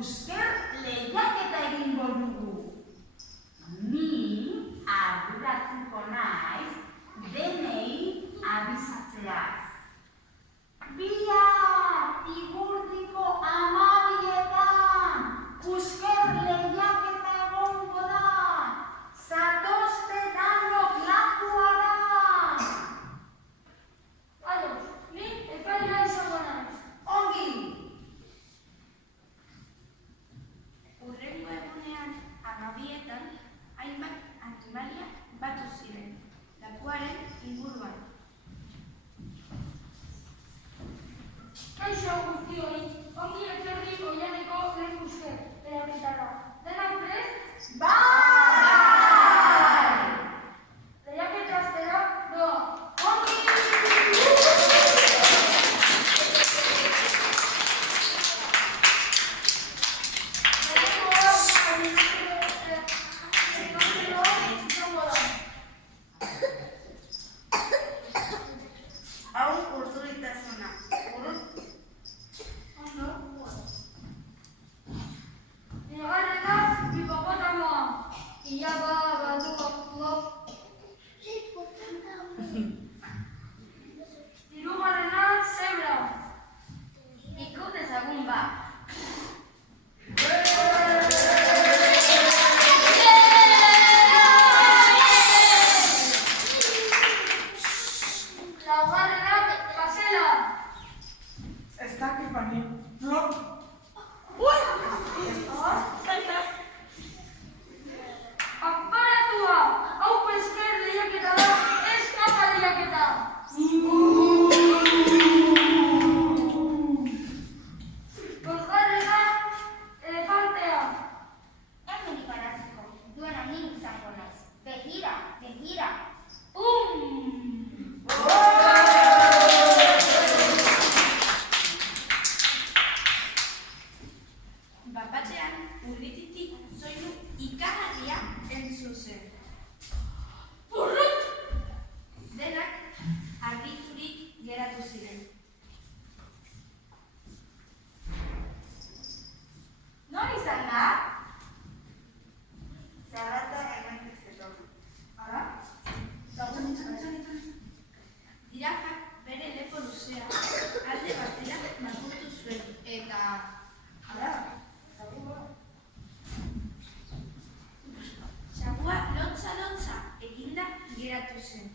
Pusker lehiaketa egingo dugu. Ni arduratuko naiz denei abizatzeaz. Bihar igurdiko 12:00 pusker lehiaketa egongo da. Zatozte danok lakuara. Ados, ni epailea izango naiz. Ongi! Hurrengo egunean 12:00 hainbat animalia batu ziren, lakuaren inguruan. Kaixo guztioi, ongi etorri Oihaneko lehen pusker lehiaketara. Denak prest? Bai! Lehiaketa hastera doa. Ongi! Hau urduritasuna. Bigarrena, hipopotamoa. Ilaba, balduko. Hirugarrena, zebra. Ikus dezagun ba. Laugarrena, gazela. Ez dakit baina. Aparatua, hau pusker lehiaketa da, ez kapa lehiaketa. Bosgarrena, elefantea. Hemen ikaraziko, duena nik izango naiz. Begira, begira. Bat-batean urrititik soinu ikaragarria entzun zen. Burrut! Denak harriturik geratu ziren. Non izan da? Zarata emaitek zetorren. Ara? Jirafak bere lepo luzea alde batera makurtu zuen eta Ara? txagua lontza-lontza eginda geratu zen.